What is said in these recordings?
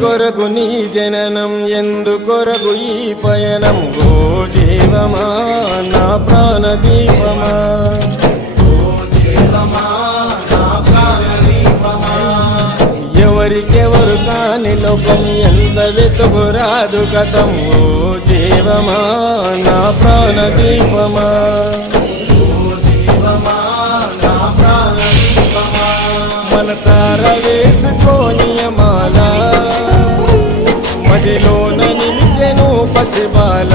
కొరకు నీ జననం ఎందు కొరకు ఈ పయనం. గో జీవమా నా ప్రాణ దీపమా. ఎవరికెవరు కాని లోకం ఎంత వెతుకురాదు గతం. ఓ జీవమా నా ప్రాణ దీపమా. మనసార వేసుకోనియమాల మదిలోన నిలిచెను పసిబాల.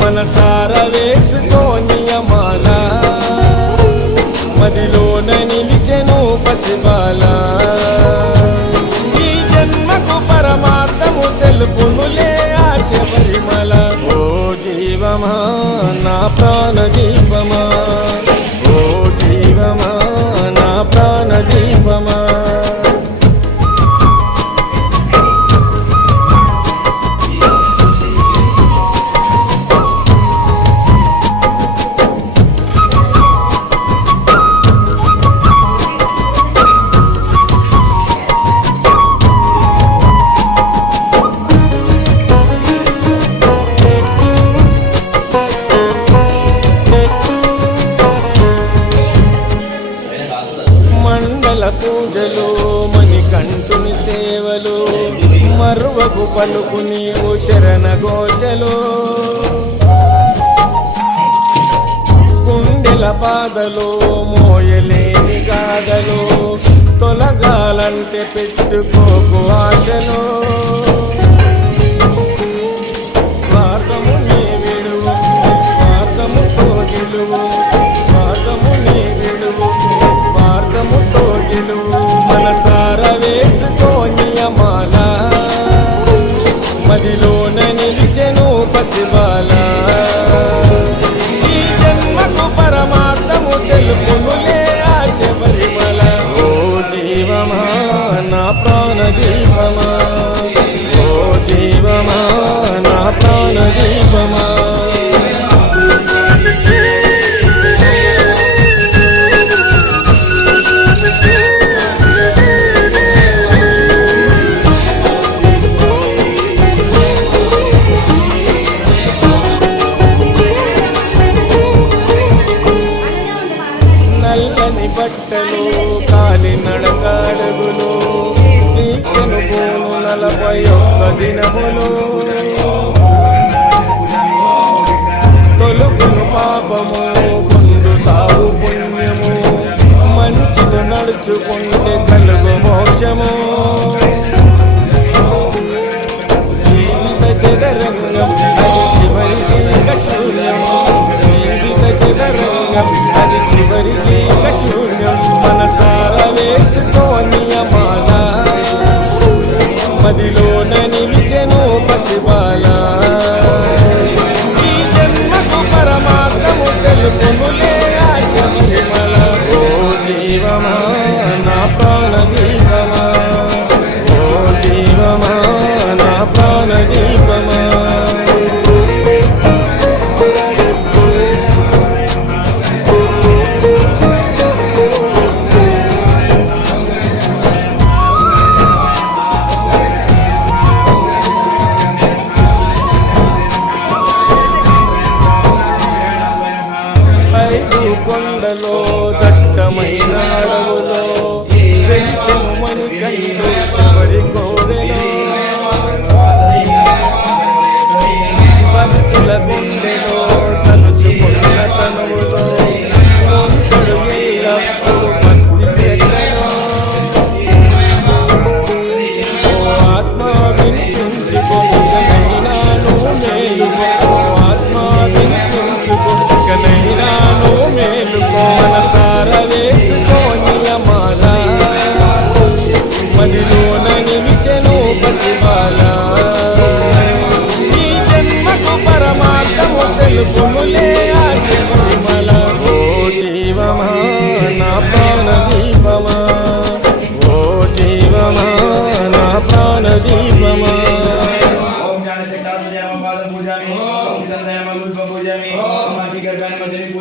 మనసార వేసుకోని అమాల మదిలోన నిలిచెను పసిబాల. ఈ జన్మకు పరమార్థము తెలుపునులే ఆశ పరిమళ ఓ జీవమా నా ప్రాణ జీవ పలుకు నీవు శరణ ఘోషలు. గుండెల బాధలు మోయలేని గాథలు తొలగాలంటే పెట్టుకోకు ఆశలో. నలభై ఒక్క దినములు. తొలుకును పాపము పొందుతావు పుణ్యము. మంచితో నడుచుకుంటే కలుగు మోక్షము. జీవిత చదరంగం అది చివరికి ఇక శూన్యము. జీవిత చదరంగం అది చివరికి పరమార్థము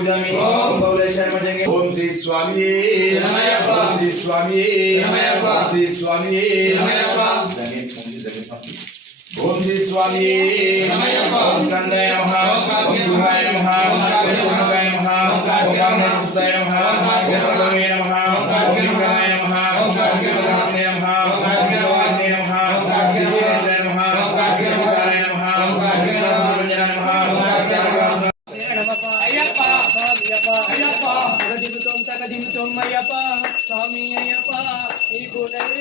ఓం శ్రీ సందయామ పుష్పం పూజామి ఓం మాటి గర్భాన్ని మధ్యని పూజామి ఓం బౌలేశ్వర మధ్యంగి ఓం శ్రీ శ్రీ స్వామి శరణమయ్యప్ప. శ్రీ స్వామి శరణమయ్యప్ప. శ్రీ స్వామి శరణమయ్యప్ప. ఓం శ్రీ స్వామి করে